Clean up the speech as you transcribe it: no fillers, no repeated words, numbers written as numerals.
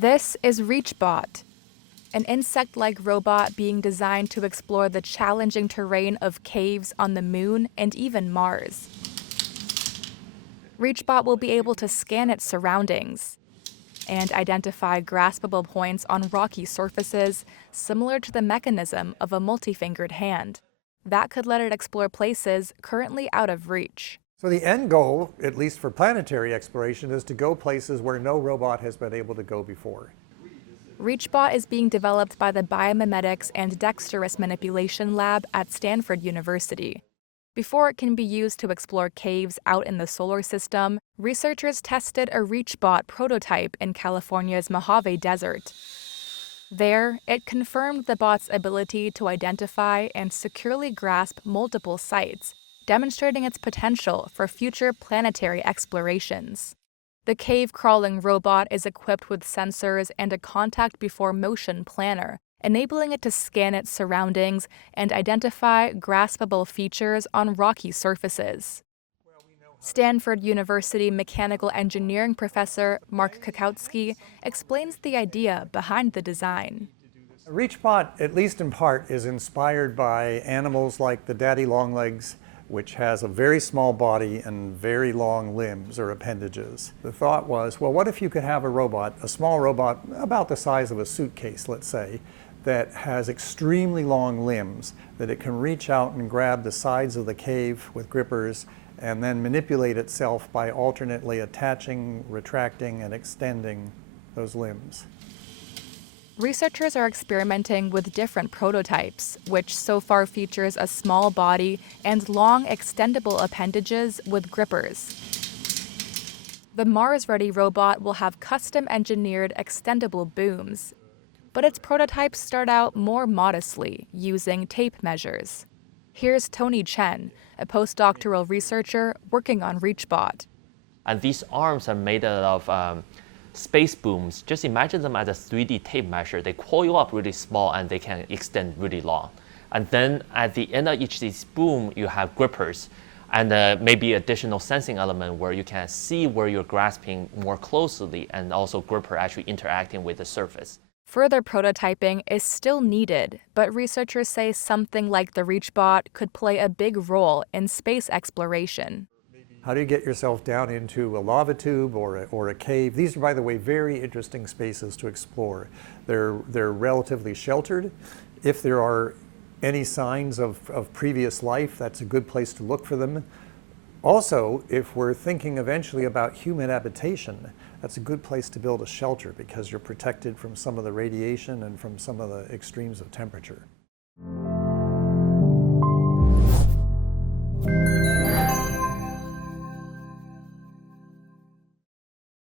This is ReachBot, an insect-like robot being designed to explore the challenging terrain of caves on the Moon and even Mars. ReachBot will be able to scan its surroundings and identify graspable points on rocky surfaces similar to the mechanism of a multi-fingered hand. That could let it explore places currently out of reach. So the end goal, at least for planetary exploration, is to go places where no robot has been able to go before. ReachBot is being developed by the Biomimetics and Dexterous Manipulation Lab at Stanford University. Before it can be used to explore caves out in the solar system, researchers tested a ReachBot prototype in California's Mojave Desert. There, it confirmed the bot's ability to identify and securely grasp multiple sites, demonstrating its potential for future planetary explorations. The cave-crawling robot is equipped with sensors and a contact-before-motion planner, enabling it to scan its surroundings and identify graspable features on rocky surfaces. Stanford University mechanical engineering professor Mark Kakowski explains the idea behind the design. ReachBot, at least in part, is inspired by animals like the daddy longlegs, which has a very small body and very long limbs or appendages. The thought was, well, what if you could have a robot, a small robot about the size of a suitcase, let's say, that has extremely long limbs, that it can reach out and grab the sides of the cave with grippers and then manipulate itself by alternately attaching, retracting, and extending those limbs. Researchers are experimenting with different prototypes, which so far features a small body and long extendable appendages with grippers. The Mars-ready robot will have custom-engineered extendable booms, but its prototypes start out more modestly, using tape measures. Here's Tony Chen, a postdoctoral researcher working on ReachBot. And these arms are made out of space booms. Just imagine them as a 3D tape measure. They coil up really small and they can extend really long. And then at the end of each of these boom, you have grippers and maybe additional sensing element where you can see where you're grasping more closely and also gripper actually interacting with the surface. Further prototyping is still needed, but researchers say something like the ReachBot could play a big role in space exploration. How do you get yourself down into a lava tube or a cave? These are, by the way, very interesting spaces to explore. They're relatively sheltered. If there are any signs of previous life, that's a good place to look for them. Also, if we're thinking eventually about human habitation, that's a good place to build a shelter because you're protected from some of the radiation and from some of the extremes of temperature.